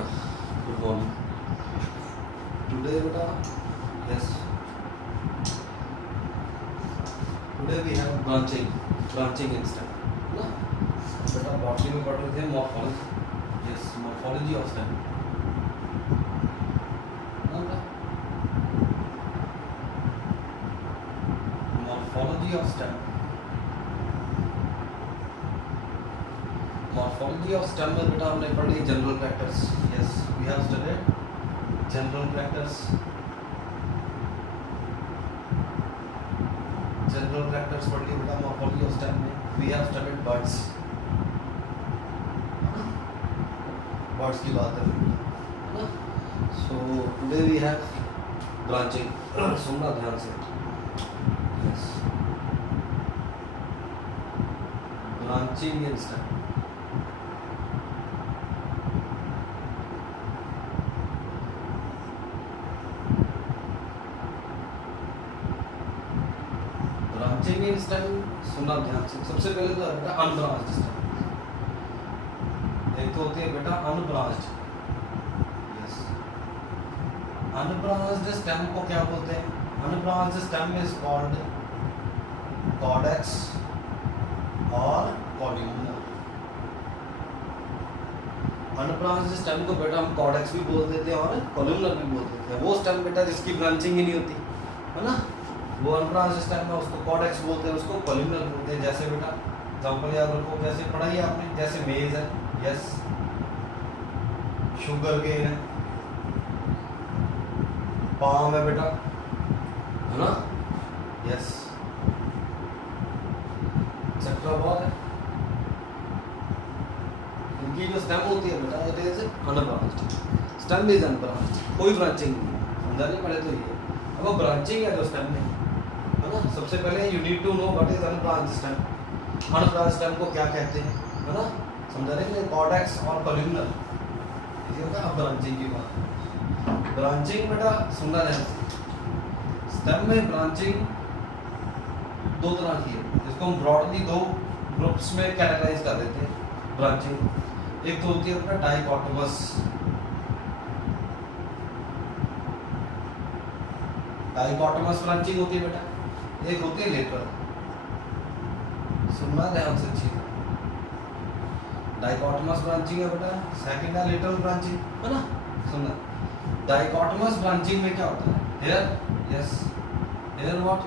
बेटा, good morning. Today बेटा, yes, today we have branching in stem ना बेटा। बॉटनी में पढ़ रहे थे morphology, yes, morphology of stem ना बेटा, morphology of stem. Morphology of stem में बेटा हमने पढ़ ली general characters, yes, we have studied general characters. General characters पढ़ ली बेटा मॉर्फोलॉजी ऑफ स्टेम में। We have studied birds, birds की बात है ना। So today we have branching, सुनना ध्यान से, यस, ब्रांचिंग इन स्टेम। ब्रांचिंग इन स्टेम सुनना ध्यान से। सबसे पहले तो बेटा अनब्रांच्ड स्टेम, एक तो होती है बेटा अनब्रांच्ड, यस। अनब्रांच्ड स्टेम को क्या बोलते हैं? Unbranched stem is called Codex और कॉल्यूमनर। अनब्रांच्ड स्टेम को बेटा हम कॉडेक्स भी बोल देते हैं और कॉल्यूमनर भी बोल देते हैं। वो स्टेम बेटा जिसकी ब्रांचिंग ही नहीं होती है ना, वो अनब्रांच्ड स्टेम में उसको कॉडेक्स बोलते हैं, उसको कॉल्यूमनर बोलते हैं। जैसे बेटा एग्जांपल याद रखो, जैसे पढ़ाई आपने, जैसे मेज है, यस, शुगर केन है, पाम है बेटा, है ना, यस, एक्सेट्रा बहुत है। इनकी जो स्टेम होती है बेटा, it is unbranched, stem is unbranched, कोई ब्रांचिंग नहीं है, समझा नहीं पड़े तो ये। अब वो ब्रांचिंग है जो स्टेम में, है ना। सबसे पहले you need to know what is unbranched stem. Unbranched stem को क्या कहते हैं, है ना, समझा रहे हैं, कॉडेक्स और कॉल्यूमनर, ये होगा अब ब्रांचिंग की बात। ब्रांचिंग बेटा सुनना है, स्टेम में ब्रांचिंग दो तरह की है, जिसको हम ब्रॉडली दो ग्रुप्स में कैटेगराइज कर देते हैं ब्रांचिंग। एक तो होती है बेटा डाइकोटोमस, डाइकोटोमस ब्रांचिंग होती है बेटा। एक होती है लेटरल, सुनना ध्यान से अच्छी, डाइकोटोमस ब्रांचिंग है बेटा। सेकंड है लेटरल ब्रांचिंग, है ना। सुनना, डाइकोटोमस ब्रांचिंग में क्या होता है? Here, yes, here what,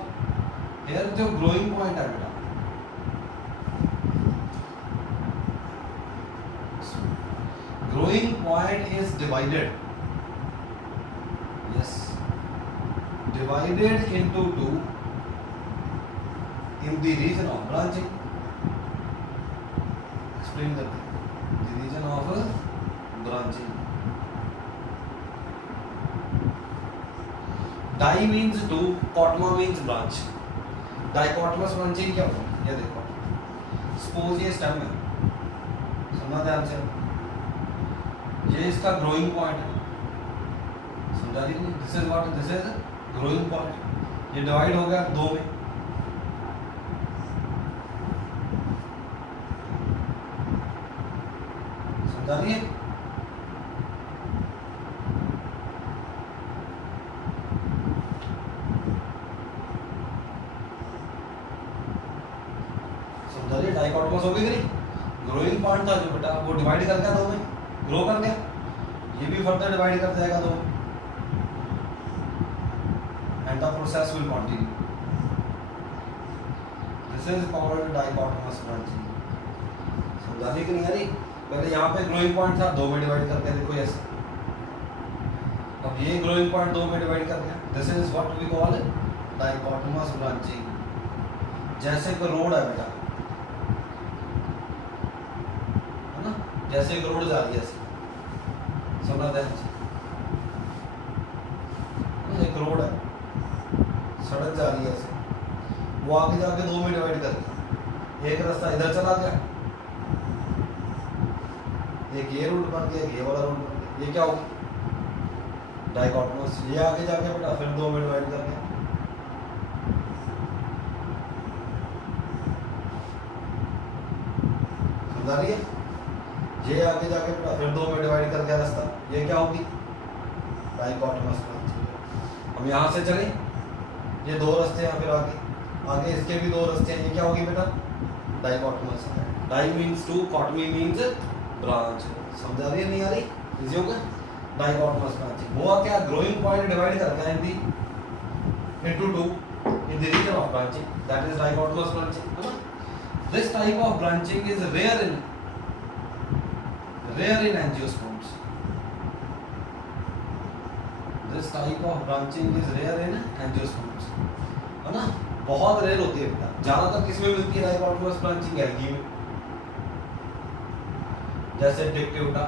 here जो ग्रोइंग पॉइंट है बेटा, growing point is divided, yes, divided into two in the region of branching. Explain the region of branching. Di means two, cotma means branch. Dichotomous branching क्या होता है? ये देखो, suppose ये stem है, सुनना ध्यान से, ये इसका growing point है, समझा रही नहीं? This is what, this is growing point. ये डिवाइड हो गया दो में, समझा रही है? समझा रही है? डाइकोटोमस हो गई नहीं, ग्रोइंग पॉइंट था जो बेटा, वो डिवाइड कर गया दो में, ग्रो कर गया, ये भी फर्दर डिवाइड कर जाएगा दो में, and the process will continue. This is called dichotomous branching. समझाने की नहीं आ रही? पहले यहाँ पे ग्रोइंग पॉइंट था, दो में डिवाइड करके देखो ऐसे, अब ये ग्रोइंग पॉइंट दो में डिवाइड कर दिया। This is what we call dichotomous branching. जैसे एक रोड है बेटा, है ना, जैसे एक रोड जा रही है ऐसे, समझा ध्यान से, एक रोड है, सड़क जा रही है ऐसे, वो आगे जाके दो में डिवाइड कर दिया। एक रास्ता इधर चला गया, एक ये रूट बन गया, एक ये वाला रूट बन गया, ये क्या होगा? डाइकोटोमस। ये आगे जाके बेटा फिर दो में डिवाइड कर दिया, समझा रही है? ये आगे जाके फिर 2 में डिवाइड कर गया रास्ता, ये क्या होगी डाइकोटोमस ब्रांचिंग। हम यहाँ से चले, ये 2 रास्ते हैं, फिर आगे इसके भी 2 रास्ते हैं, ये क्या होगी बेटा dichotomous. Di means 2, cotomy means branch. समझ आ रही है नहीं आ रही? इजी होगा डाइकोटोमस ब्रांचिंग। हुआ क्या, ग्रोइंग पॉइंट डिवाइड करता है into 2 in the region of branching, that is dichotomous branching, है ना? This type of branching is rare in angiosperms. This type of branching is rare in angiosperms, है ना? बहुत rare होती है बेटा। ज्यादातर किसमें मिलती है डाइकोटोमस ब्रांचिंग? एल्गी में, जैसे डिक्टियोटा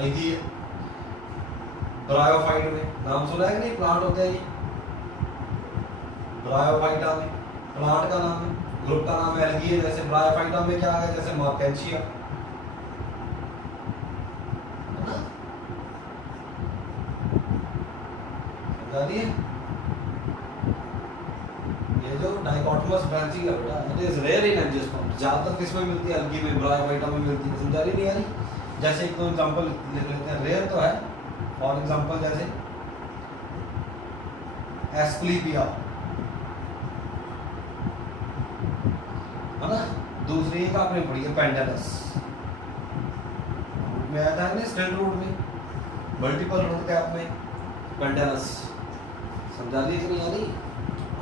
एल्गी है। ब्रायोफाइट में नाम सुना है कि नहीं, प्लांट होते हैं ये ब्रायोफाइटा में, प्लांट का नाम है, ग्रुप का नाम है एल्गी है। जैसे ब्रायोफाइटा में क्या आ गया, जैसे मार्केंशिया, है ना? समझा दिए? ये जो डाइकोटोमस ब्रांचिंग है बेटा, it is rare in angiosperms. ज्यादातर किसमें मिलती है? एल्गी में, ब्रायोफाइटा में मिलती है। समझा रही नहीं आ रही? जैसे एक दो एग्जांपल लिख लेते हैं, रेयर तो है। फॉर एग्जाम्पल जैसे एस्क्लीपिया, है ना? दूसरी का आपने पढ़ी है पेंडेलस, में आया था ना स्टेल रूट में, मल्टीपल रूट कैप में पेंडेलस। समझा ली कि नहीं आ रही?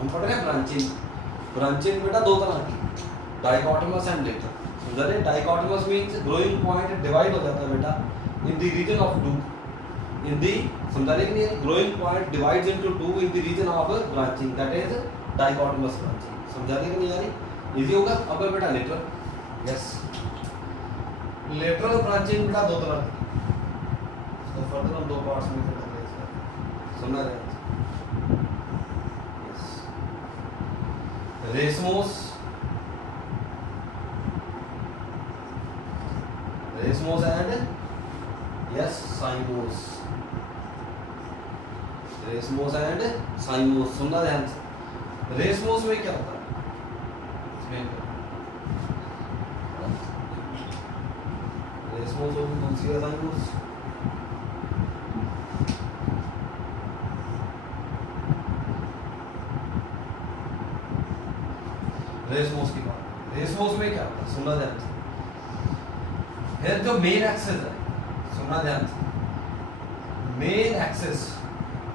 हम पढ़ रहे हैं ब्रांचिंग। ब्रांचिंग बेटा 2 तरह की, डाइकोटोमस एंड लेटर। समझा रहे? Dichotomous means growing point divide हो जाता है बेटा in the region of 2, in the समझा रहे कि नहीं? growing point divides into 2 in the region of branching, that is dichotomous branching। समझा रहे कि नहीं आ रही? इजी होगा। अब बेटा लेटरल, यस लेटरल ब्रांचिंग बेटा 2 तरह की। इसको फर्दर हम 2 पार्ट्स में कर लेंगे इसका। समझा रहे हैं? Yes, racemose, racemose and yes साइमोस, racemose and साइमोस। सुनना ध्यान से। रेसमोस में क्या होता है? रेसमोस होगी कौन सी है? साइमोस। रेसमोस की बात, रेसमोस में क्या होता है? सुनना ध्यान से। फिर जो मेन एक्सेस है, सुनना ध्यान से, मेन एक्सेस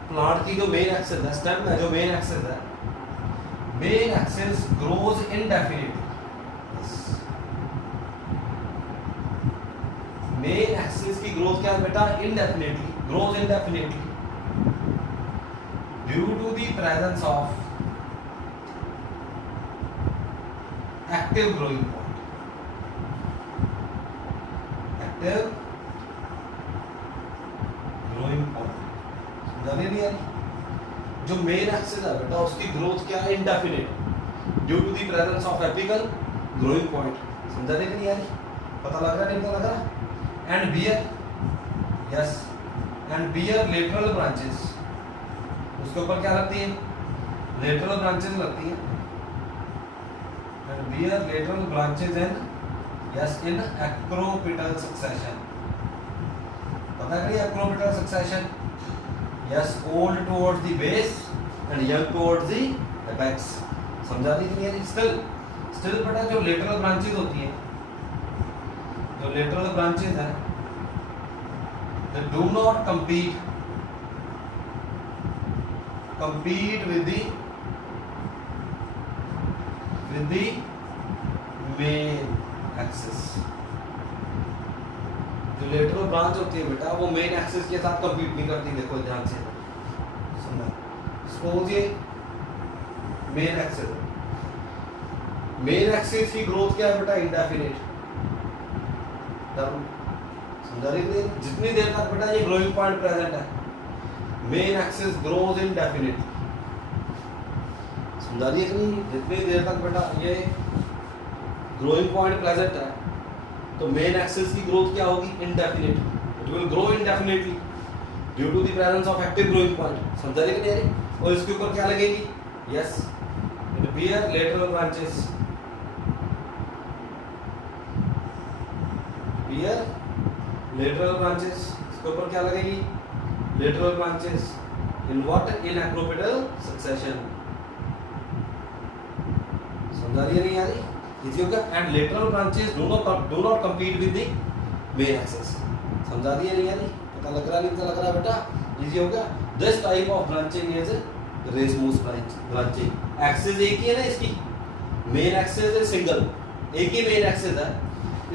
प्लांट की जो मेन एक्सेस है, स्टेम है जो मेन एक्सेस है, main axis grows indefinitely. Main axis की ग्रोथ क्या है बेटा? Indefinitely, grows indefinitely due to the presence of active growing point. Active growing point समझाने नहीं आ रही? जो मेन एक्सिस है बेटा उसकी ग्रोथ क्या है? Indefinite due to the presence of apical growing point. समझाने की नहीं आ रही? पता लग रहा है नहीं पता लग रहा? And bear, yes, and bear lateral branches, उसके ऊपर क्या लगती है? लेटरल ब्रांचेस लगती है। And bear lateral branches in yes in acropetal succession. पता करिए acropetal succession, yes, old towards the base and young towards the apex। समझा दी नहीं है? स्टिल बेटा जो लेटरल ब्रांचेस होती हैं, जो लेटरल ब्रांचेस हैं, they do not compete with the main axis। जो लेटरल ब्रांच होती है बेटा वो मेन एक्सिस के साथ कंपीट नहीं करती। देखो ध्यान से सुनना, सपोज ये मेन एक्सिस है, मेन एक्सिस की ग्रोथ क्या है बेटा? Indefinite term. समझा रही है? जितनी देर तक बेटा ये ग्रोइंग पॉइंट प्रेजेंट है, मेन एक्सिस ग्रोज इनडेफिनिट। समझा रही है कि नहीं? जितनी देर तक बेटा ये ग्रोइंग पॉइंट प्रेजेंट है तो मेन एक्सिस की ग्रोथ क्या होगी? Indefinite. It will grow indefinitely due to the presence of active growing point. समझा रही है नहीं? और इसके ऊपर क्या लगेगी? Yes, it bear lateral branches here lateral branches, इसके ऊपर क्या लगेगी, lateral branches in what, in acropetal succession. समझ आ रही है नहीं आ रही, इजी होगा। And lateral branches do not compete with the main axis. समझ आ रही है नहीं आ रही, पता लग रहा नहीं पता लग रहा बेटा, इजी होगा। This type of branching is racemose branching. Axis एक ही है ना इसकी, मेन एक्सेस है सिंगल, एक ही मेन एक्सेस है,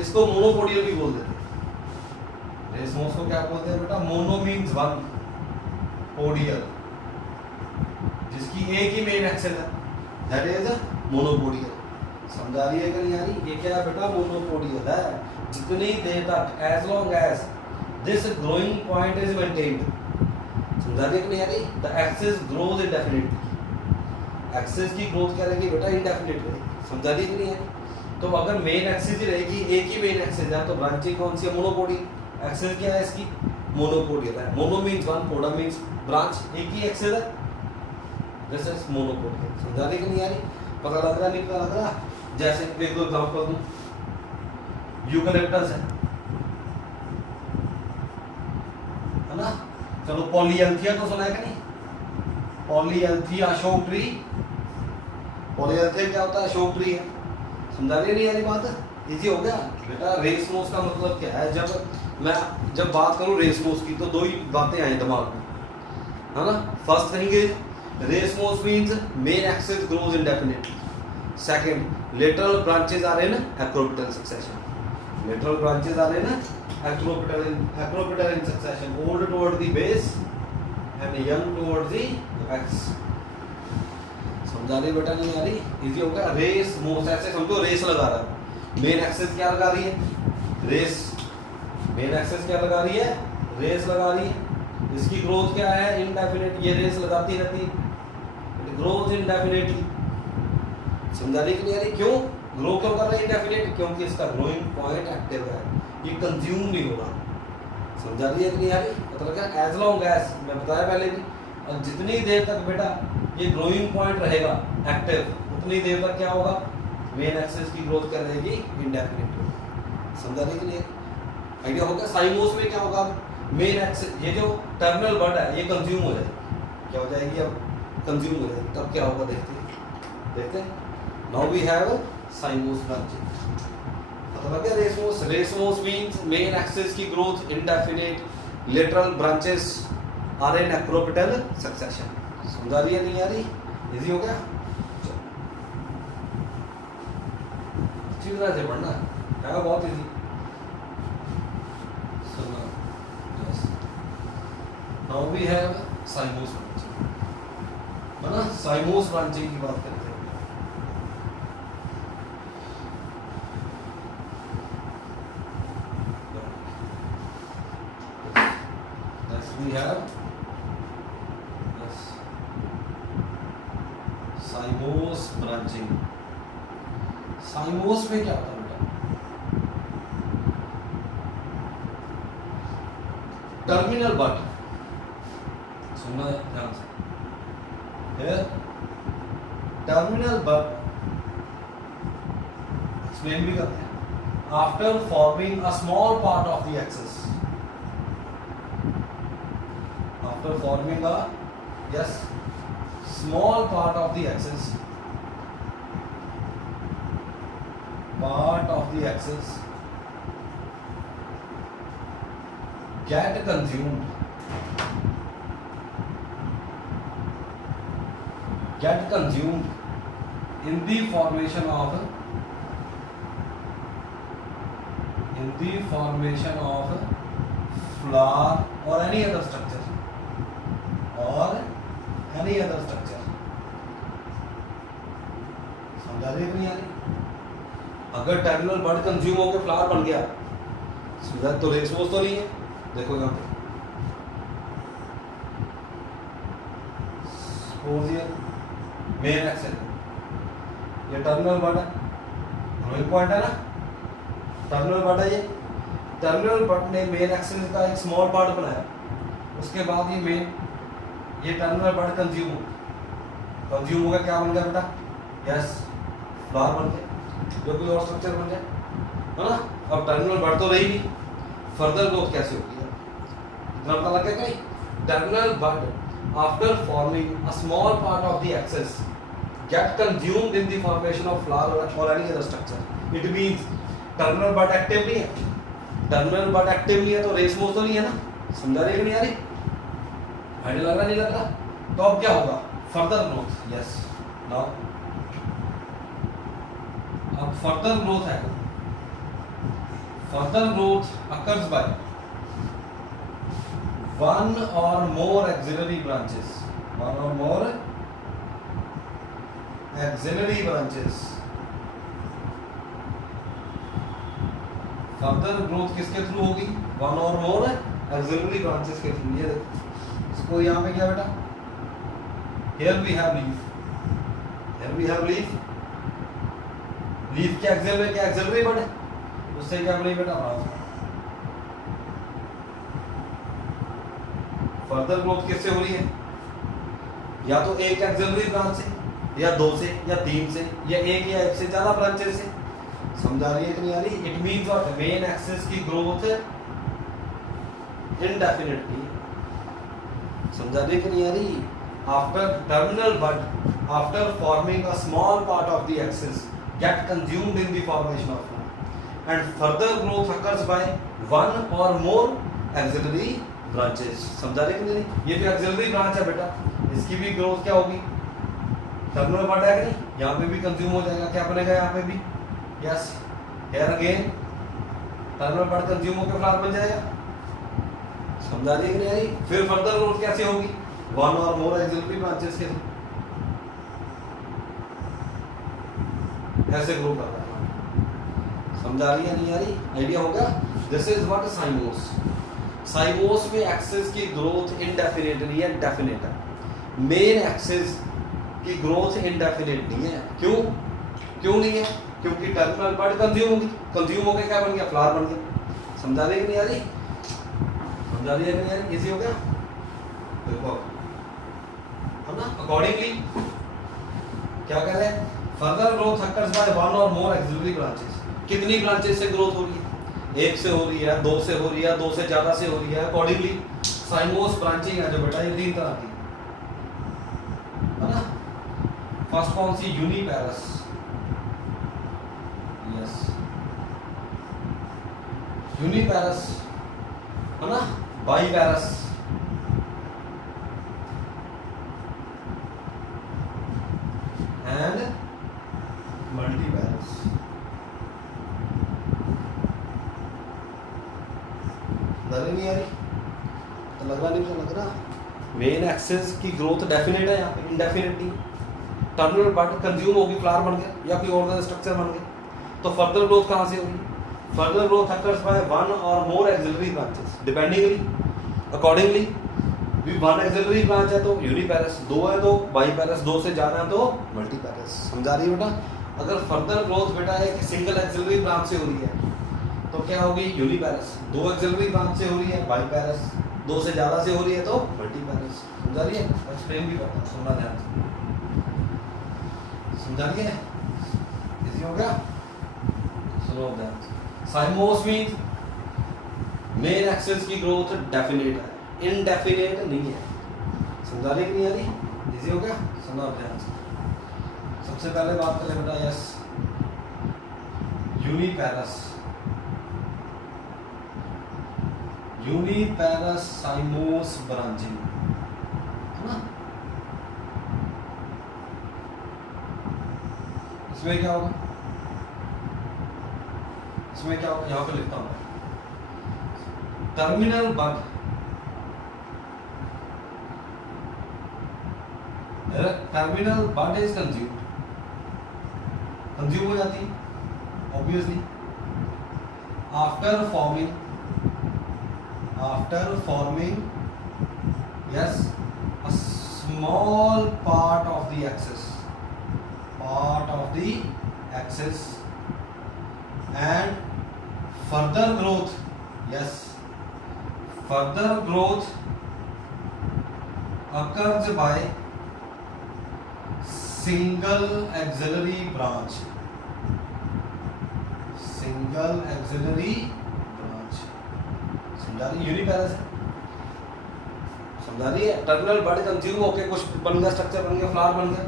इसको मोनोपोडियल भी बोल देते हैं। रेसमूस को क्या बोलते हैं बेटा, मोनो मींस वन, पोडियल जिसकी एक ही मेन एक्सेस है, दैट इज मोनोपोडियल। समझ आ रही है कि नहीं आ रही, ये क्या है बेटा, मोनोपोडियल है। जितनी देर तक, as long as this growing point is maintained, समझा रही है कि नहीं आ रही, the axis grows indefinitely. Axis की ग्रोथ क्या रहेगी बेटा, इंडेफिनिट रहेगी। समझा रही है कि नहीं आ रही। तो अगर मेन एक्सेस ही रहेगी, एक ही मेन एक्सेस है, तो ब्रांचिंग कौन सी है, मोनोपोडियल। एक्सेस क्या है इसकी, मोनोपोडियल है। मोनो मींस वन, पोडा मींस ब्रांच, एक ही एक्सेस है, दिस इज मोनोपोडियल। समझा रही है कि नहीं आ रही, पता लग रहा नहीं पता लग रहा। जैसे एक दो एग्जांपल दूं, यूकलिप्टस है ना, चलो पॉलीएल्थिया तो सुना है कि नहीं, पॉलीएल्थिया अशोक ट्री, पॉलीएल्थिया क्या होता है, अशोक ट्री है। समझा रही नहीं यानी बात, इजी हो गया बेटा। रेसमोस का मतलब क्या है, जब बात करूं रेसमोस की तो दो ही बातें आई दिमाग में, है ना। First thing is racemose means main axis grows indefinitely. Second, lateral branches are in acropetal succession. Lateral branches are in acropetal in succession, old toward the base and young toward the apex. समझा रही बेटा नहीं आ रही, easy होगा। Race मोस, ऐसे समझो रेस लगा रहा है, मेन एक्सेस क्या लगा रही है, रेस। मेन एक्सेस क्या लगा रही है, रेस लगा रही है। इसकी ग्रोथ क्या है, इनडेफिनिट। ये रेस लगाती रहती है, इट ग्रोज इनडेफिनिटली। समझा रही कि नहीं आ रही, क्यों ग्रो क्यों कर रहा है इनडेफिनिट, क्योंकि इसका ग्रोइंग पॉइंट एक्टिव है, ये कंज्यूम नहीं हो रहा। समझा रही है कि नहीं आ रही, मतलब क्या, एज लॉन्ग एज, मैं बताया पहले भी, और जितनी देर तक बेटा ये ग्रोइंग पॉइंट रहेगा एक्टिव, उतनी देर तक क्या होगा, मेन एक्सेस की ग्रोथ क्या रहेगी, इंडेफिनिट। समझा रही कि नहीं, आइडिया होगा। साइमोस में क्या होगा, मेन एक्सेस, ये जो टर्मिनल बर्ड है ये कंज्यूम हो जाएगी, क्या हो जाएगी, अब कंज्यूम हो जाएगी, तब क्या होगा देखते हैं। Now we have cymose branching. पता लग गया, रेसमोस मींस मेन एक्सेस की growth indefinite, lateral branches are in acropetal succession. समझा रही है नहीं आ रही, इजी हो गया। अच्छी तरह से पढ़ना है, बहुत easy. Now we have cymose branching, है ना। साइमोस ब्रांचिंग की बात करते हैं। We have साइमोस branching. साइमोस में क्या होता है बेटा, टर्मिनल बट, सुनना ध्यान से, टर्मिनल बट एक्सप्लेन भी करते हैं। After forming a small part of the axis, after forming a small part of the axis, get consumed in the formation of flower or any other structure, समझा रही है नहीं आ रही। अगर टर्मिनल बर्ड कंज्यूम होकर फ्लावर बन गया, सीधा तो रेसमोस तो नहीं है। देखो यहाँ पे मेन एक्सेस, ये टर्मिनल बर्ड है, ग्रोइंग पॉइंट है ना, टर्मिनल बर्ड है। ये टर्मिनल बर्ड ने मेन एक्सेस का एक स्मॉल पार्ट बनाया, उसके बाद ये टर्मिनल बर्ड कंज्यूम हो गया, क्या बन गया बेटा, फ्लावर बन गया, जो कोई और स्ट्रक्चर बन जाए। है ना। अब टर्मिनल बढ़ तो रही नहीं, फर्दर ग्रोथ कैसे होगी, इतना पता लग गया कहीं। Terminal bud after forming a small part of the axis get consumed in the formation of flower or any other structure. It means terminal but active नहीं है, टर्मिनल बट एक्टिव नहीं है तो रेस मोड तो नहीं है ना, समझा रही है कि नहीं आ रही, आइडिया लग रहा नहीं लग रहा। तो अब क्या होगा, फर्दर ग्रोथ, यस नाउ अब फर्दर ग्रोथ है, further growth occurs by one or more axillary branches, one or more axillary branches. Further growth किसके थ्रू होगी, one or more axillary branches के थ्रू। ये देखो इसको यहाँ पे क्या बेटा, here we have leaf, here we have leaf, leaf के एक्सिल में क्या एक्सिलरी बड है, उससे क्या बनी बेटा ब्रांच। फर्दर ग्रोथ किससे हो रही है, या तो एक एक्सिलरी ब्रांच से, या दो से, या तीन से, या एक या एक से ज्यादा ब्रांचेस से, समझा रही है कि नहीं आ रही। It means what, main axis की ग्रोथ इंडेफिनिटली, समझा रही है कि नहीं आ रही। After terminal bud after forming a small part of the axis get consumed in the formation of flower and further growth occurs by one or more axillary branches, समझा रही है कि नहीं। ये जो एक्सिलरी ब्रांच है बेटा, इसकी भी ग्रोथ क्या होगी, टर्मिनल बड है कि नहीं, यहाँ पे भी कंज्यूम हो जाएगा, क्या बनेगा यहाँ पे भी, yes here again terminal bud consume होकर फ्लावर बन जाएगा, समझा रही है कि नहीं। फिर फर्दर ग्रोथ कैसे होगी, one or more axillary branches के थ्रू, ऐसे ग्रो कर रहा है, समझा रही है नहीं आ रही, आइडिया होगा। दिस इज व्हाट साइमोस, साइमोस में एक्सिस की ग्रोथ इंडेफिनिट नहीं है, डेफिनेट है। मेन एक्सिस की ग्रोथ इंडेफिनिट नहीं है, क्यों क्यों नहीं है, क्योंकि टर्मिनल बड कंज्यूम होगी, कंज्यूम होकर क्या बन गया, फ्लावर बन गया, समझा रही है कि नहीं आ रही, समझा रही है कि नहीं आ रही, इजी हो गया। देखो है ना, अकॉर्डिंगली क्या कह रहे हैं, further growth occurs by one or more axillary branches. कितनी ब्रांचेस से ग्रोथ हो रही है, एक से हो रही है, दो से हो रही है, दो से ज्यादा से हो रही है। अकॉर्डिंगली साइमोस ब्रांचिंग है जो बेटा, ये तीन तरह की है ना। फर्स्ट कौन सी, यूनिपेरस, यस यूनिपेरस है ना, बाईपेरस, एंड मल्टीपेरस। नहीं आ रही तो लग रहा नहीं, मुझे लग रहा मेन एक्सिस की ग्रोथ डेफिनेट है, यहाँ पे इंडेफिनिट नहीं। टर्मिनल बड कंज्यूम होगी, फ्लावर बन गया या कोई ऑर्गन स्ट्रक्चर बन गया, तो फर्दर ग्रोथ कहाँ से होगी, further growth occurs by one or more axillary branches डिपेंडिंगली, accordingly. भी वन एक्सिलरी ब्रांच है तो यूनिपेरस, दो है तो बाईपेरस, दो से ज्यादा है तो मल्टीपेरस, समझा रही है बेटा। अगर फर्दर ग्रोथ बेटा है कि सिंगल एक्सिलरी ब्रांच से हो रही है तो क्या होगी, यूनिपेरस, दो एक्सिलरी ब्रांच से हो रही है बाईपेरस, दो से ज्यादा से हो रही है तो मल्टीपेरस, समझा रही है। एक्सप्लेन भी करता हूं, सुनना ध्यान से, समझा रही है, इजी हो गया, सुनो ध्यान से। साइमोस मींस मेन एक्सिस की ग्रोथ डेफिनेट है, इनडेफिनेट नहीं है, समझा रही कि नहीं आ रही, इजी हो गया, सुनो ध्यान से। सबसे पहले बात करें बेटा, यस यूनिपेरस, यूनिपेरस साइमोस ब्रांचिंग है ना। इसमें क्या होगा, इसमें क्या होगा, यहां पे लिखता हूं, terminal bud terminal bud is consumed, consume हो जाती है obviously after forming yes a small part of the axis and further growth, yes further growth occurs by single axillary branch, single axillary branch. समझा रही, यूनिपैरस है, समझा रही है। Terminal body consume होके कुछ बन गया, स्ट्रक्चर बन गया, फ्लावर बन गया,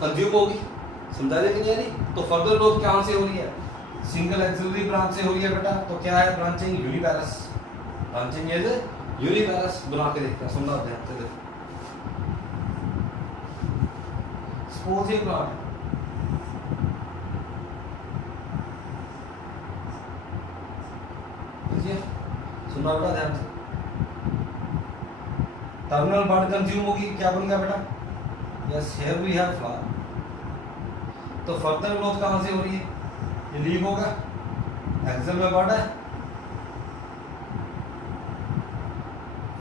कंज्यूम होगी, समझा रही है कि नहीं आ रही। तो फर्दर ग्रोथ कहाँ से हो रही है? सिंगल एक्सिलरी ब्रांच से हो रही है बेटा। तो क्या है branching? Uniparous. Branching is uniparous. बना के देखते हैं, समझा ध्यान से देखो। सपोज ये प्लांट है, सुनना बेटा ध्यान से। टर्मिनल बॉडी कंज्यूम होगी, क्या बन गया बेटा? Yes, here we have flower. तो फर्दर ग्रोथ कहां से हो रही है? ये लीव होगा, एक्सिल में बॉर्ड है,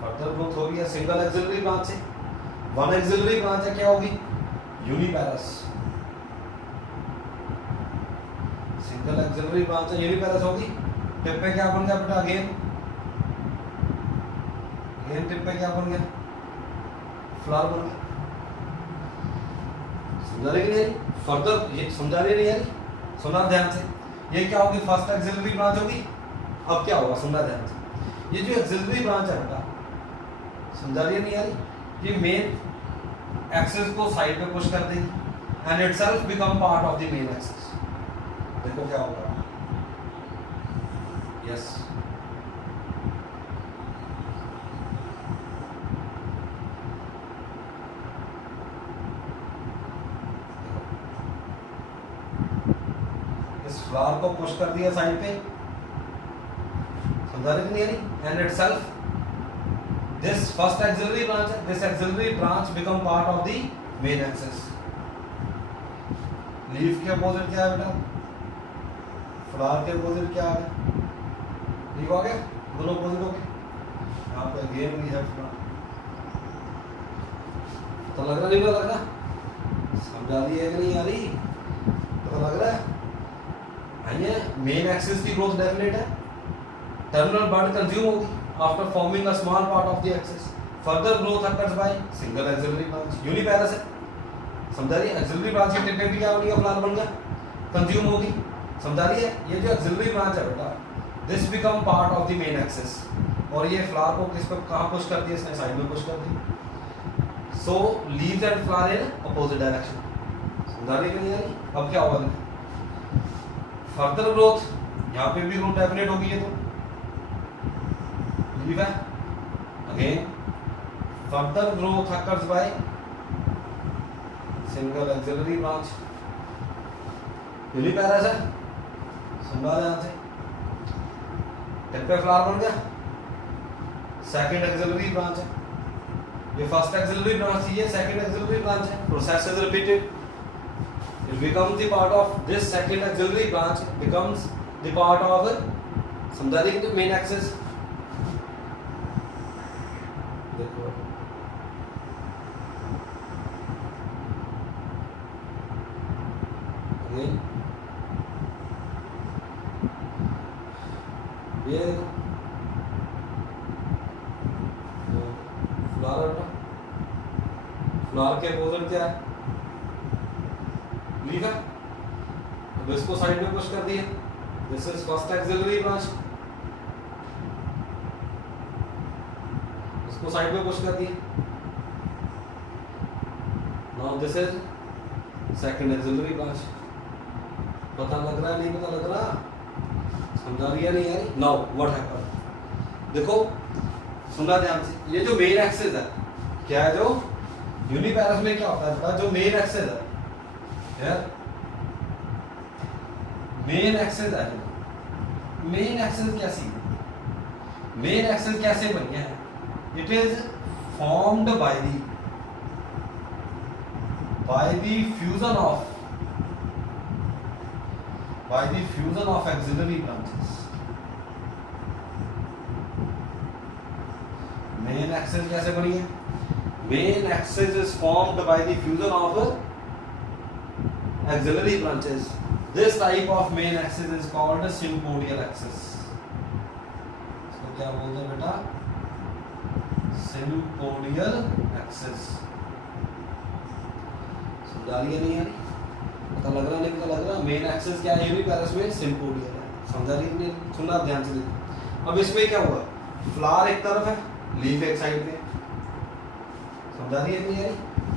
फर्दर ग्रोथ हो रही है सिंगल एक्सिलरी ब्रांच से। वन एक्सिलरी ब्रांच है, क्या होगी? यूनिपैरस। सिंगल एक्सिलरी ब्रांच है, यूनिपैरस होगी। टिप पे क्या बन गया बेटा? अगेन टिप पे क्या बन गया? फ्लावर बन गया। समझा रही नहीं? फर्दर ये समझा रही नहीं यार, सुना ध्यान से। ये क्या होगी? फर्स्ट एक्सिलरी ब्रांच होगी। अब क्या होगा? सुनना ध्यान से। ये जो एक्सिलरी ब्रांच है बेटा, समझा रही नहीं यार, ये मेन एक्सिस को साइड पे पुश कर देगी and itself become part of the main axis. देखो क्या होगा। यस, इस फ्लावर को पुश कर दिया साइड पे, समझा रही नहीं? And itself this first axillary branch है, this axillary branch become part of the main axis. Leaf के अपोजिट क्या है बेटा? फ्लावर के अपोजिट क्या आ गया? लीफ आ गया, दोनों अपोजिट हो गए। यहाँ पे अगेन वी हैव फ्लावर। तो लग रहा नहीं? लग रहा? समझा रही है कि नहीं आ रही? तो लग रहा है आइए, मेन एक्सिस की ग्रोथ डेफिनेट है। टर्मिनल बॉडी कंज्यूम होगी after forming a small part of the axis. Further growth occurs by single axillary branch. Uniparous है, समझा रही है। एक्सिलरी ब्रांच के टिप पे भी क्या बन गया? फ्लावर बन गया, कंज्यूम होगी, समझा रही है। ये जो एक्सिलरी ब्रांच है बेटा, this become part of the main axis. और ये फ्लावर को किस पे कहाँ पुश कर दिया? इसने साइड में पुश कर दी। So leaves and flower in opposite direction. समझा रही है कि नहीं आ रही? अब क्या होगा? फर्दर ग्रोथ, यहाँ पे भी ग्रोथ डेफिनेट होगी। ये तो लीव है, again further growth occurs by single axillary branch. Uniparous है, समझा ध्यान से। टिप पे फ्लावर बन गया, सेकंड एक्सिलरी ब्रांच है। ये फर्स्ट एक्सिलरी ब्रांच थी, ये सेकंड एक्सिलरी ब्रांच है। Process is repeated, it becomes the part of this second auxiliary branch, becomes the part of, समझा रही है, मेन एक्सिस। देखो ये देखो फ्लावर, फ्लावर के अपोजिट क्या है? लीफ है। अब इसको साइड में पुश कर दिया, this is first axillary branch, इसको साइड में पुश कर दिया। Now this is second axillary branch. पता लग रहा है? नहीं पता लग रहा? समझा रही है नहीं यार? Now what happened? देखो सुना ध्यान से। ये जो मेन एक्सिस है, क्या है? जो यूनिपैरस में क्या होता है बेटा? जो मेन एक्सिस है, मेन एक्सिस है। मेन एक्सिस कैसी? मेन एक्सिस कैसे बन गया है? It is formed by the fusion of axillary branches. Main axis कैसे बनी है? Main axis is formed by the fusion of auxiliary branches. This type of main axis is called sympodial axis. इसको क्या बोलते हैं बेटा? sympodial axis. समझा रही है नहीं यार? पता लग रहा नहीं पता लग रहा? मेन एक्सिस क्या है यूनिपेरस में? सिम्पोडियल है। समझा रही नहीं? सुनना आप ध्यान से देखो। अब इसमें क्या हुआ, फ्लावर एक तरफ है, लीफ एक साइड पे। समझा रही है नहीं यार?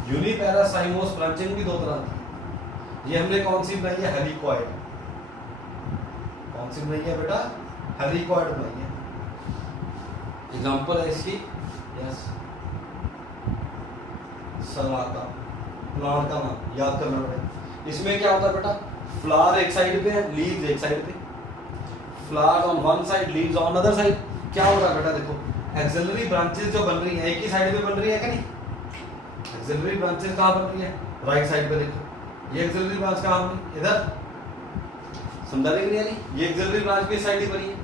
यूनिपेरस साइमोस ब्रांचिंग भी दो तरह की। ये हमने कौन सी बनाई है? हेलिकॉइड। कौन सी बनाई है बेटा? हेलिकॉइड बनाई है। एग्जांपल है इसकी, यस, सलाका, प्लांट का नाम याद करना पड़ेगा। इसमें क्या होता है बेटा? फ्लावर एक साइड पे है, लीव्स एक साइड पे। Flowers on one side, leaves on other side. क्या हो रहा है बेटा? देखो, एक्सिलरी ब्रांचेस जो बन रही है एक ही साइड पे बन रही है कि नहीं? एक्सिलरी ब्रांचेस कहाँ बन रही है? राइट साइड पे। देखो ये एक्सिलरी ब्रांच कहाँ बनी? इधर। समझा रही नहीं यानी? ये एक्सिलरी ब्रांच भी साइड ही बनी है,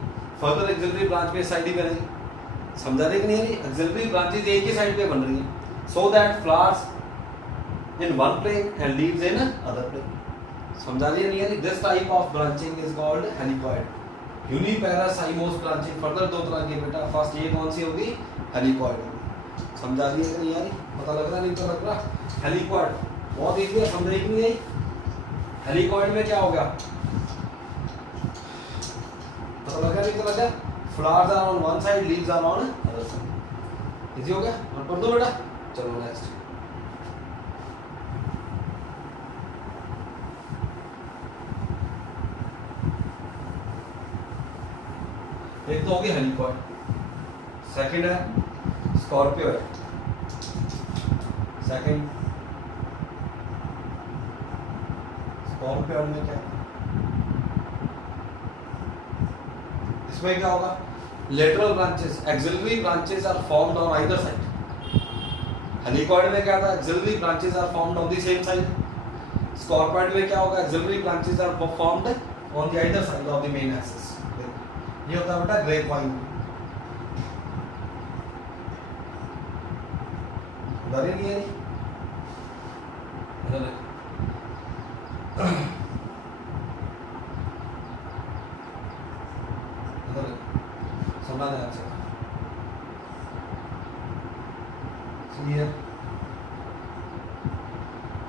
फर्दर एक्सिलरी ब्रांच भी साइड ही बनेगी। समझा रही नहीं यानी? एक्सिलरी ब्रांचेस एक ही साइड पे बन रही है, so that flowers in one plane and leaves in other plane. समझा लिया नहीं यानी? This type of branching is called helicoid. Uniparous cymose branching further दो तरह की बेटा। फर्स्ट ये कौन सी होगी? हेलिकॉइड होगी। समझा लिया नहीं यानी? पता लग रहा नहीं तो लग रहा? हेलिकॉइड बहुत इजी है, समझ ही नहीं आई? हेलिकॉइड में क्या हो गया? पता लगा नहीं तो लगा? Flowers are on one side, leaves are on other side. Easy हो गया? और पढ़ दो बेटा। चलो नेक्स्ट। एक तो होगी हेलिकॉइड, सेकंड है स्कॉर्पियो है। सेकंड स्कॉर्पियो में क्या है? इसमें क्या होगा? Lateral branches, axillary branches are formed on either side. Helicoid में क्या था? Axillary branches are formed on the same side. Scorpioid में क्या होगा? Axillary branches are formed on the either side of the main axis. ये होता है बेटा ग्रे कॉइन। नहीं है नहीं? सुनना ध्यान से।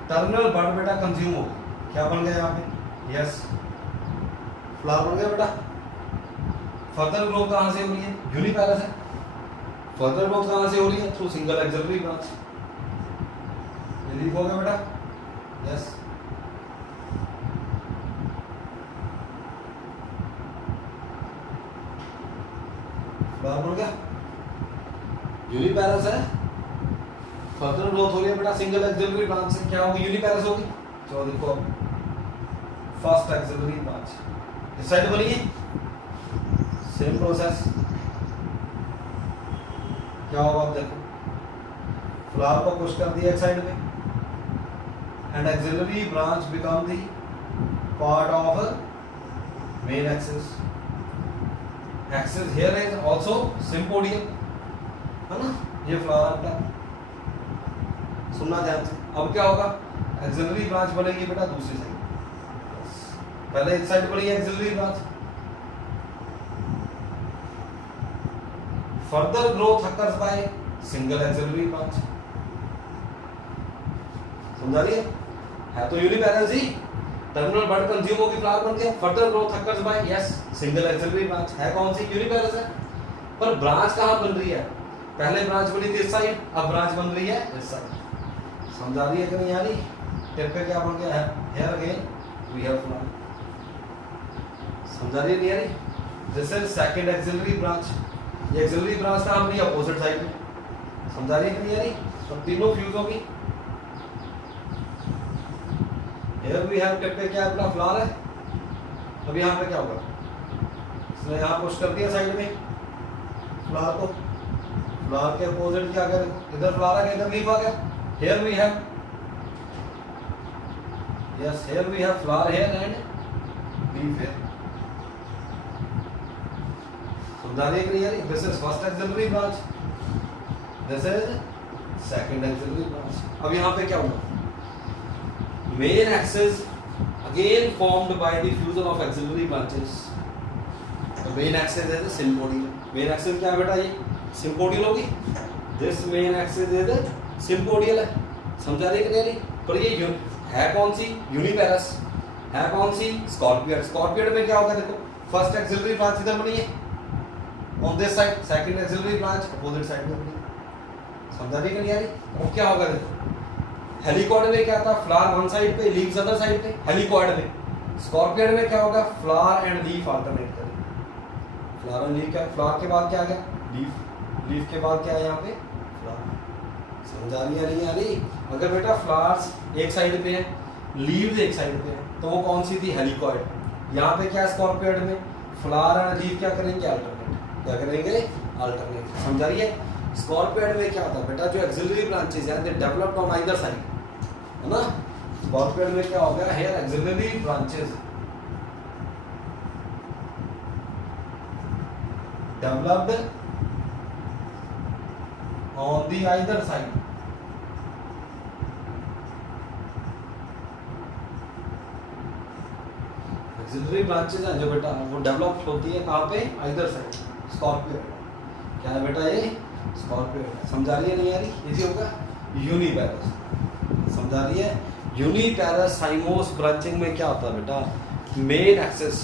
टर्मिनल बर्ड बेटा कंज्यूम हो गया। क्या बन गया यहाँ पे? यस, फ्लावर बन गया बेटा। फर्दर ग्रोथ कहाँ से हो रही है? यूनिपेरस है। फर्दर ग्रोथ कहाँ से हो रही है? Through single axillary branch. ये लीफ हो गया बेटा। यस, फ्लावर बन गया, यूनिपेरस है। फर्दर ग्रोथ हो रही है बेटा सिंगल एक्सिलरी ब्रांच से, क्या होगी? यूनिपेरस होगी। चलो देखो, फर्स्ट एक्सिलरी ब्रांच इस साइड बनी है, सेम प्रोसेस। क्या होगा? आप देखो, फ्लावर को पुश कर दिया एक साइड में and axillary branch become the part of main axis. Axis here is also sympodial, है ना? ये फ्लावर आपका। सुनना ध्यान से। अब क्या होगा? एक्सिलरी ब्रांच बनेगी बेटा दूसरी साइड। पहले इस साइड बनी है axillary branch, further growth occurs by single axillary branch. समझा रही है तो यूनिपेरस ही। टर्मिनल बर्ड कंज्यूम होगी, फ्लावर बन गया। Further growth occurs by yes single axillary branch. है कौन सी? यूनिपेरस है। पर ब्रांच कहाँ बन रही है? पहले ब्रांच बनी थी इस साइड, अब ब्रांच बन रही है इस साइड। समझा रही है कि नहीं यानी? टिप पे क्या बन गया है? Here again we have flower. समझा रही है नहीं यानी? This is second axillary branch. ये एक्सिलरी ब्रांच कहाँ बनी? अपोजिट साइड में। समझा रही है कि नहीं यानी? तो तीनों फ्यूज होगी। हियर वी हैव टिप पे क्या अपना फ्लावर है। अब यहाँ पे क्या होगा? इसने यहाँ पुश कर दिया साइड में फ्लावर को। फ्लावर के अपोजिट क्या करें? इधर फ्लावर आ गया, इधर लीफ आ गया। Here we have yes, here we have flower here and leaf here. समझा रही है कि नहीं? This is first axillary branch, this is second axillary branch. अब यहाँ पे क्या होगा? Main axis again formed by the fusion of axillary branches. Main axis is sympodial. Main axis क्या है बेटा? ये सिम्पोडियल होगी। This main axis is sympodial है। समझा रही है कि नहीं? पर ये है कौन सी? यूनिपेरस। है कौन सी? स्कॉर्पियड। स्कॉर्पियड में क्या होगा देखो, फर्स्ट एक्सिलरी ब्रांच इधर बनी है on this side, second axillary branch opposite side में बनी है। समझा रही नहीं आ रही? और क्या होगा देखो, हेलिकॉइड में क्या था, फ्लावर वन साइड पे, लीव्स अदर साइड पे, हेलिकॉइड में। स्कॉर्पियड में क्या होगा, फ्लावर एंड लीफ अल्टरनेट करेंगे। फ्लावर एंड लीफ क्या, फ्लावर के बाद क्या आ गया, लीफ, लीफ के बाद क्या है यहाँ पे, फ्लावर। समझ आ रही है नहीं आ रही? अगर बेटा फ्लावर्स एक साइड पे है, लीव्स एक साइड पे है, तो वो कौन सी थी, हेलिकॉइड। यहाँ पे क्या, स्कॉर्पियड में फ्लावर एंड लीफ क्या करेंगे, अल्टरनेट। क्या करेंगे, अल्टरनेट। समझ आ रही है? स्कॉर्पियड में क्या था बेटा, जो एक्सिलरी ब्रांचेस हैं they developed on either side, है ना। स्कॉर्पियड में क्या हो गया, here axillary branches developed on the either side. Axillary branches हैं जो बेटा वो डेवलप होती है कहाँ पे, आइदर साइड। स्कॉर्पियड क्या है बेटा, ये स्कॉर्पियड। समझा रही है नहीं आ रही? इजी होगा। यूनिपैरस, समझा रही है? यूनिपैरस साइमोस ब्रांचिंग में क्या होता है बेटा, मेन एक्सिस,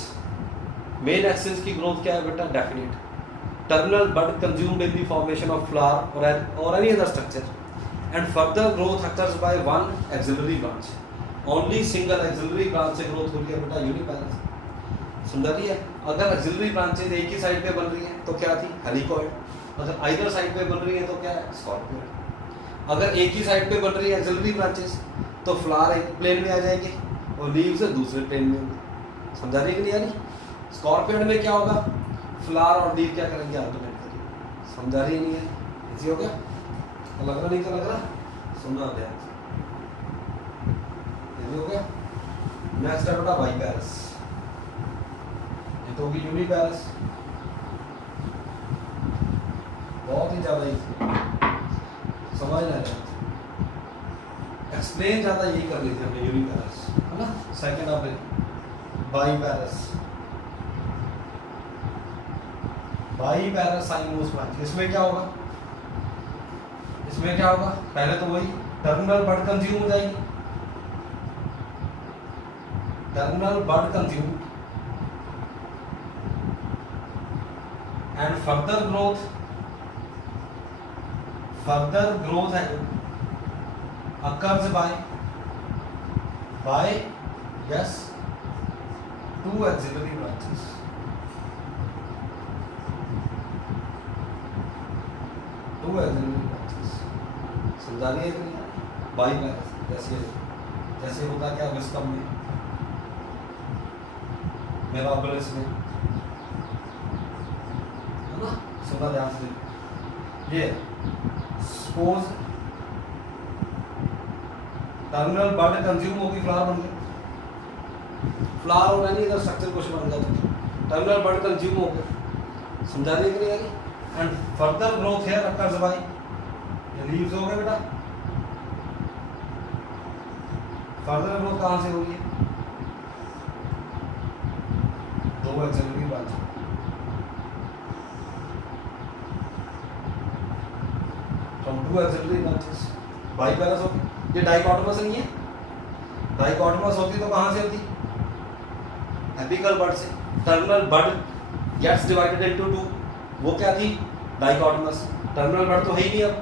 मेन एक्सिस की ग्रोथ क्या है बेटा, definite. Terminal bud consumed in the formation of flower और any other structure and further growth occurs by one axillary branch. Only single axillary branch से ग्रोथ हो रही है बेटा, यूनिपैरस। समझा रही है? अगर एक्सिलरी ब्रांचेज एक ही साइड पे बन रही है तो क्या थी, हेलिकॉइड। अगर आइदर साइड पे बन रही है तो क्या है, स्कॉर्पियड। अगर एक ही साइड पे बन रही है एक्सिलरी ब्रांचेस तो फ्लावर एक प्लेन में आ जाएंगे और लीव्स दूसरे प्लेन में होंगे। समझा रही है कि नहीं आ रही? स्कॉर्पियड में क्या होगा, फ्लावर और लीव क्या करेंगे, अल्टरनेट करेंगे। समझा रही है नहीं है? इजी हो गया? तो लग रहा नहीं तो लग रहा, सुनना ध्यान से। इजी हो गया। नेक्स्ट है बेटा बाइपैरस। ये तो होगी यूनिपैरस, बहुत ही ज्यादा इजी, समझ ना जाए, एक्सप्लेन ज्यादा यही कर लेते हमने, यूनिपैरस है ना। Second of biparous, biparous cymose branch. इसमें क्या होगा, इसमें क्या होगा, पहले तो वही टर्मिनल बड कंज्यूम हो जाएगी, terminal bud consume and further growth occurs by yes two auxiliary branches, समझा रही है कि नहीं? बाइपैरस जैसे जैसे होता क्या, विस्कम में, मेराबोलिस में, है ना। सुना ध्यान से, ये सपोज टर्मिनल बड कंज्यूम होगी, फ्लावर बन गया, फ्लावर और एनी अदर स्ट्रक्चर कुछ बन गया तो टर्मिनल बड कंज्यूम हो गया। समझा रही है कि नहीं आ रही? And further growth here occurs by, ये लीव्स हो गए बेटा, फर्दर ग्रोथ कहां से हो रही है, दो axillary branch, from two axillary branches. Biparous होगी, ये डाइकोटोमस नहीं है, डाइकोटोमस होती तो कहां से होती, एपिकल बड से। टर्मिनल बड गेट्स डिवाइडेड इनटू टू, वो क्या थी, डाइकोटोमस। टर्मिनल बड तो है ही नहीं, अब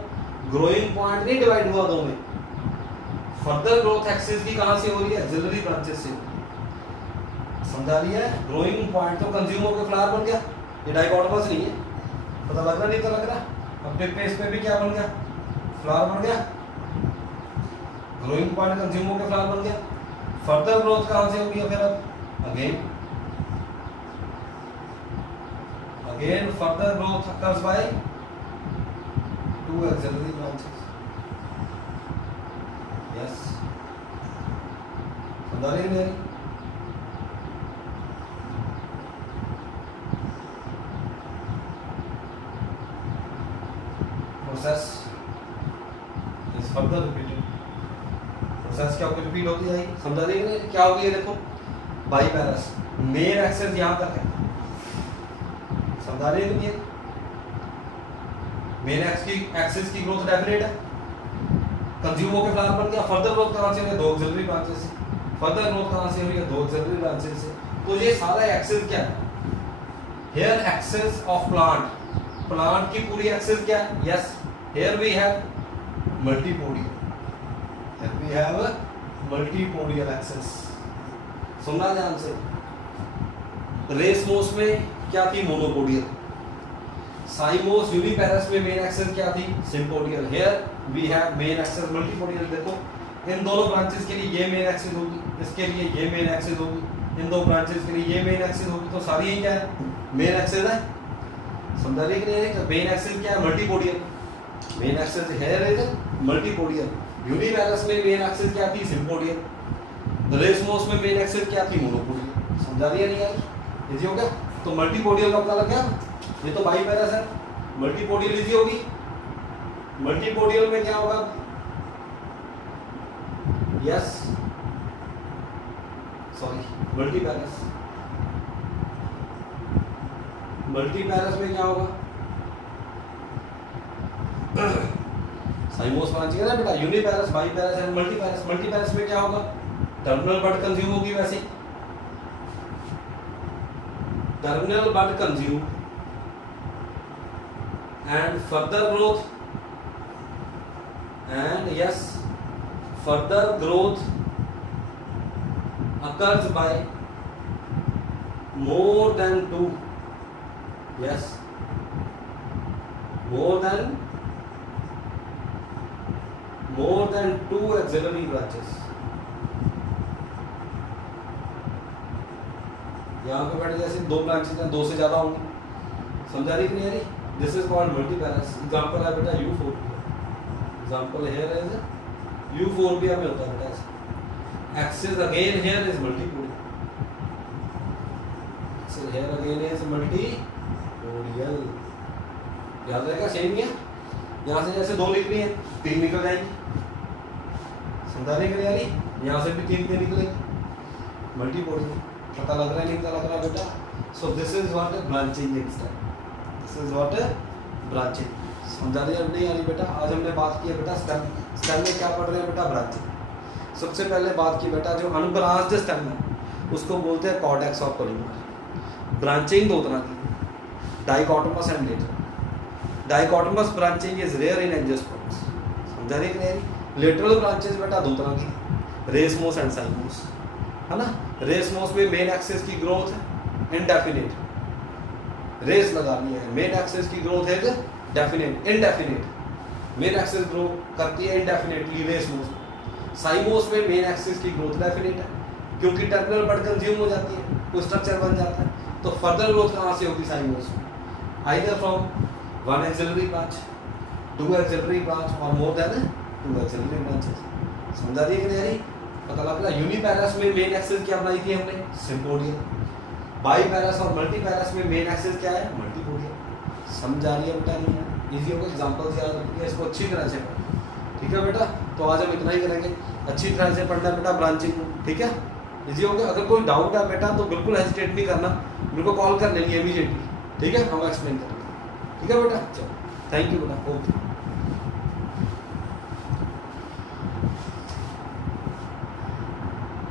ग्रोइंग पॉइंट नहीं डिवाइड हुआ दो में। फर्दर ग्रोथ एक्सिस की कहां से हो रही है, एक्सिलरी ब्रांचेस से। समझा रही है? ग्रोइंग पॉइंट तो कंज्यूम होकर फ्लावर बन गया, ये डाइकोटोमस नहीं है, पता लग रहा नहीं तो लग रहा। अब पेज पे भी क्या बन गया, फ्लावर बन गया, ग्रोइंग पॉइंट कंज्यूम होकर फ्लावर बन गया। फर्दर ग्रोथ कहां से होगी फिर, अब again further growth occurs by two auxiliary branches. Yes, समझा रही है? Process is further repeated, process क्या होगी, रिपीट होती जाएगी। समझा रही है? क्या होगी ये देखो, बाइपैरस, मेन एक्सिस यहां तक है, समझा रही है ये, मेन एक्सिस की ग्रोथ डेफिनेट है, कंज्यूम होकर फ्लावर बन गया। फर्दर ग्रोथ कहां से, दो ऑक्सिलरी ब्रांचेस से, फर्दर ग्रोथ कहाँ से हुई है? 2 ऑक्सिलरी ब्रांचेस से। तो ये सारा एक्सेस क्या है? Here axis of plant, plant की पूरी एक्सेस क्या है? Yes, here we have multipodial, here we have multipodial axis. सुनना ध्यान से, रेसमोस में क्या थी? मोनोपोडियल। साइमोस यूनिपेरस में मेन एक्सेस क्या थी? Sympodial. Here we have main axis multipodial. देखो इन दोनों ब्रांचेस के लिए ये मेन एक्सेस होगी, इसके लिए ये मेन एक्सेस होगी, इन दो ब्रांचेस के लिए ये मेन एक्सेस होगी, तो सारी ये क्या है? मेन एक्सेस है। समझा रही कि नहीं? मेन एक्सेस क्या है? Multipodial. Main axis here is multipodial. Uniparous में मेन एक्सेस क्या थी? सिम्पोडियल। रेसमोस में मेन एक्सेस क्या थी? मोनोपोडियल। समझा रही है नहीं यार? इजी हो गया? तो मल्टीपोडियल का पता लग गया। ये तो बाईपेरस है, मल्टीपोडियल इजी होगी। मल्टीपोडियल में क्या होगा? Yes sorry, multiparous. मल्टीपेरस में क्या होगा? साइमोस ब्रांच है ना बेटा, uniparous, biparous and multiparous. Multiparous में क्या होगा? टर्मिनल बड कंज्यूम होगी। वैसे terminal bud consume and further growth and yes further growth occurs by more than 2 yes more than 2 auxiliary branches। यहाँ पे बैठे जैसे 2 ब्रांचेस हैं, 2 से ज्यादा होंगी। समझा रही कि नहीं आ रही? This is called multiparous। Example है बेटा euphorbia. Example here is euphorbia में होता है बेटा ऐसा। Axis again here is multipodial. Axis here again is multipodial. याद रहेगा? सेम ही है। यहाँ से जैसे 2 निकली है, 3 निकल जाएंगी। समझा रही कि नहीं? यहाँ से भी 3 निकलेंगी। मल्टीपोडियल। पता लग रहा है नहीं? पता लग रहा है बेटा? So this is what branching is. This is what branching। समझा रही है नहीं आ रही बेटा? आज हमने बात की है बेटा स्टेम। स्टेम में क्या पढ़ रहे हैं बेटा? ब्रांचिंग। सबसे पहले बात की बेटा जो अनब्रांच्ड स्टेम है उसको बोलते हैं कॉर्डेक्स ऑफ कोलिमर। ब्रांचिंग 2 तरह की, dichotomous and lateral. Dichotomous branching is rare in angiosperms. समझा रही कि नहीं? लेटरल ब्रांचेस बेटा 2 तरह की, रेसमोस एंड साइमोस, है ना? रेसमोस में मेन एक्सेस की ग्रोथ है इंडेफिनिट, रेस लगानी है। मेन एक्सेस की ग्रोथ है definite, indefinite. Main axis grow करती है इंडेफिनेटली रेसमोस। साइमोस में मेन एक्सेस की ग्रोथ डेफिनेट है क्योंकि टर्मिनल बड कंज्यूम हो जाती है, कोई स्ट्रक्चर बन जाता है। तो फर्दर ग्रोथ कहाँ से होगी? साइमोस में, either from 1 axillary branch, 2 axillary branch और मोर देन 2 एक्सिलरी ब्रांचेस। समझा रही है कि नहीं? पता लग रहा है? यूनिपेरस में मेन एक्सेस क्या बनाई थी हमने? सिम्पोडियल। बाईपेरस और मल्टीपेरस में मेन एक्सेस क्या है? मल्टीपोडियल। समझा रही है बेटा? नहीं है? इजी होगा। एग्जांपल्स याद रखिए, इसको अच्छी तरह से पढ़ना। ठीक है बेटा? तो आज हम इतना ही करेंगे। अच्छी तरह से पढ़ना बेटा ब्रांचिंग को। ठीक है? इजी हो गया? अगर कोई डाउट है बेटा तो बिल्कुल हेजिटेट नहीं करना, मेरे को कॉल कर लेंगे इमीडिएटली। ठीक है? हम एक्सप्लेन करेंगे। ठीक है बेटा? चलो, थैंक यू बेटा। ओके।